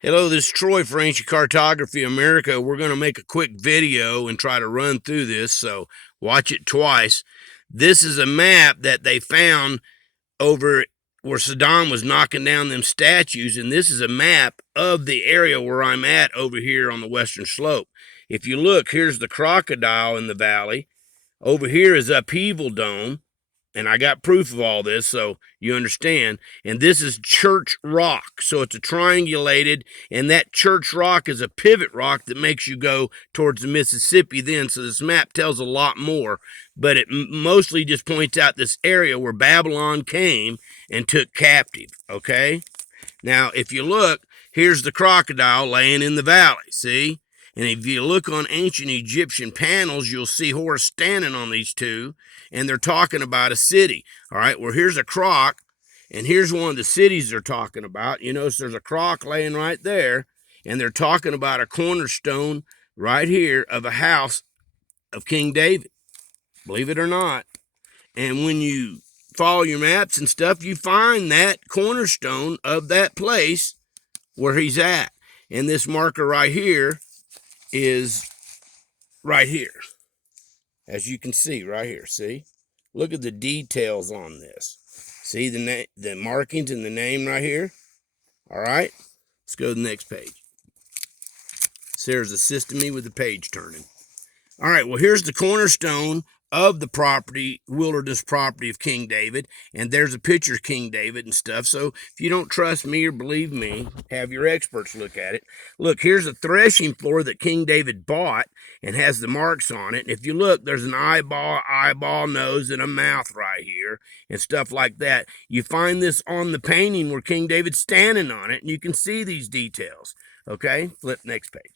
Hello, this is Troy for Ancient Cartography America. We're going to make a quick video and try to run through this, so watch it twice. This is a map that they found over where Saddam was knocking down them statues, and this is a map of the area where I'm at over here on the western slope. If you look, here's the crocodile in the valley. Over here is Upheaval Dome. And I got proof of all this, so you understand. And this is Church Rock. So it's a triangulated, and that Church Rock is a pivot rock that makes you go towards the Mississippi then. So this map tells a lot more, but it mostly just points out this area where Babylon came and took captive, okay? Now, if you look, here's the crocodile laying in the valley, see? And if you look on ancient Egyptian panels, you'll see Horus standing on these two, and they're talking about a city. All right, well, here's a croc, and here's one of the cities they're talking about. You notice there's a croc laying right there, and they're talking about a cornerstone right here of a house of King David, believe it or not. And when you follow your maps and stuff, you find that cornerstone of that place where he's at. And this marker right here is right here, as you can see right here. See, look at the details on this. See the markings and the name right here. All right, let's go to the next page. Sarah's assisting me with the page turning. All right, well, here's the cornerstone of the property, wilderness property of King David, and there's a picture of King David and stuff. So if you don't trust me or believe me, have your experts look at it. Look, here's a threshing floor that King David bought and has the marks on it. And if you look, there's an eyeball, nose, and a mouth right here and stuff like that. You find this on the painting where King David's standing on it, and you can see these details. Okay, flip next page.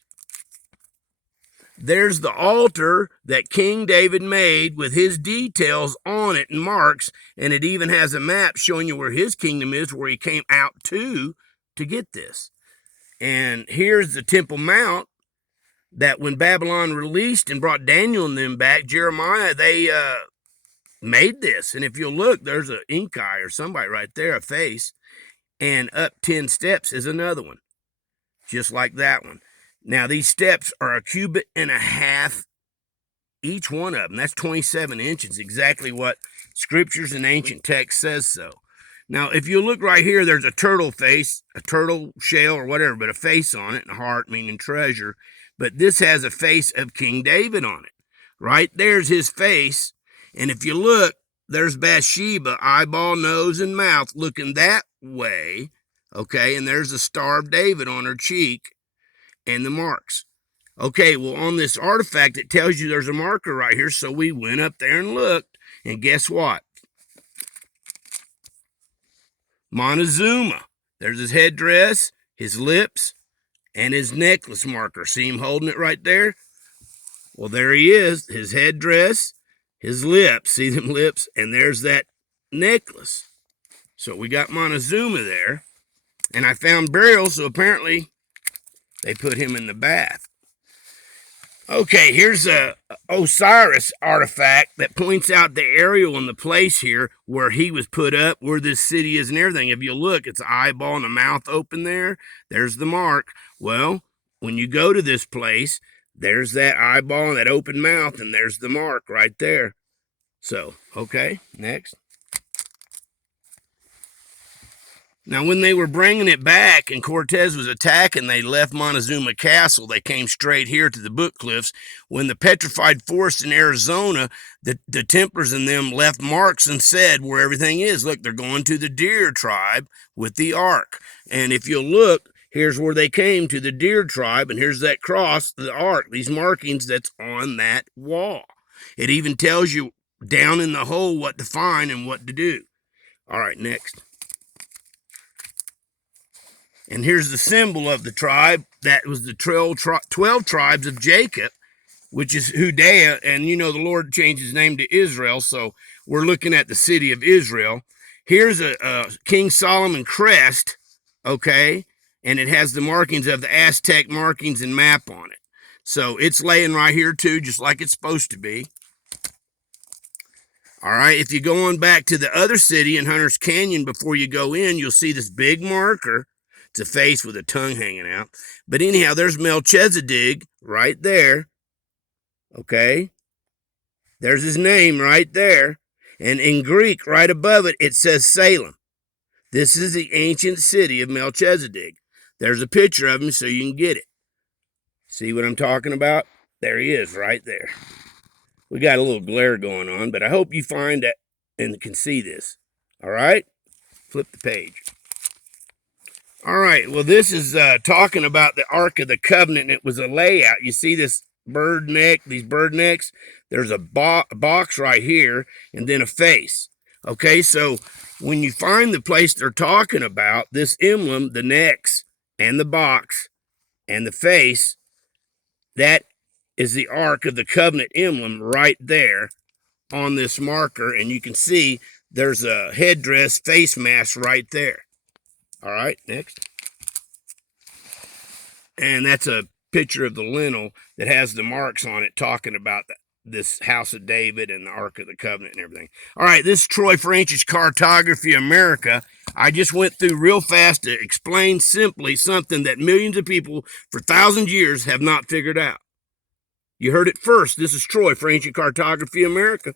There's the altar that King David made with his details on it and marks, and it even has a map showing you where his kingdom is, where he came out to get this. And here's the Temple Mount that when Babylon released and brought Daniel and them back, Jeremiah, they made this. And if you'll look, there's an ink eye or somebody right there, a face, and up 10 steps is another one, just like that one. Now, these steps are 1.5 cubits, each one of them. That's 27 inches, exactly what scriptures and ancient text says so. Now, if you look right here, there's a turtle face, a turtle shell or whatever, but a face on it, and a heart meaning treasure. But this has a face of King David on it. Right there's his face. And if you look, there's Bathsheba, eyeball, nose, and mouth looking that way. Okay, and there's the Star of David on her cheek and the marks. Okay, well, on this artifact, it tells you there's a marker right here, so we went up there and looked, and guess what? Montezuma. There's his headdress, his lips, and his necklace marker. See him holding it right there? Well, there he is, his headdress, his lips. See them lips? And there's that necklace. So we got Montezuma there, and I found burial, so apparently they put him in the bath. Okay, here's a Osiris artifact that points out the area and the place here where he was put up, where this city is and everything. If you look, it's an eyeball and a mouth open there. There's the mark. Well, when you go to this place, there's that eyeball and that open mouth, and there's the mark right there. So, okay, next. Now, when they were bringing it back and Cortez was attacking, they left Montezuma Castle. They came straight here to the Book Cliffs. When the petrified forest in Arizona, the Templars and them left marks and said where everything is. Look, they're going to the Deer tribe with the ark. And if you'll look, here's where they came to the Deer tribe, and here's that cross, the ark, these markings that's on that wall. It even tells you down in the hole what to find and what to do. All right, next. And here's the symbol of the tribe. That was the 12 tribes of Jacob, which is Judea. And you know, the Lord changed his name to Israel. So we're looking at the city of Israel. Here's a King Solomon crest, okay? And it has the markings of the Aztec markings and map on it. So it's laying right here too, just like it's supposed to be. All right, if you go on back to the other city in Hunter's Canyon before you go in, you'll see this big marker It's a face with a tongue hanging out. But anyhow, there's Melchizedek right there. Okay? There's his name right there. And in Greek, right above it, it says Salem. This is the ancient city of Melchizedek. There's a picture of him so you can get it. See what I'm talking about? There he is right there. We got a little glare going on, but I hope you find that and can see this. All right? Flip the page. All right, well, this is talking about the Ark of the Covenant. It was a layout. You see this bird neck, these bird necks? There's a box right here and then a face. Okay, so when you find the place they're talking about, this emblem, the necks and the box and the face, that is the Ark of the Covenant emblem right there on this marker. And you can see there's a headdress face mask right there. All right, next. And that's a picture of the lintel that has the marks on it talking about this House of David and the Ark of the Covenant and everything. All right, this is Troy Francis Cartography America. I just went through real fast to explain simply something that millions of people for thousands of years have not figured out. You heard it first. This is Troy Francis Cartography America.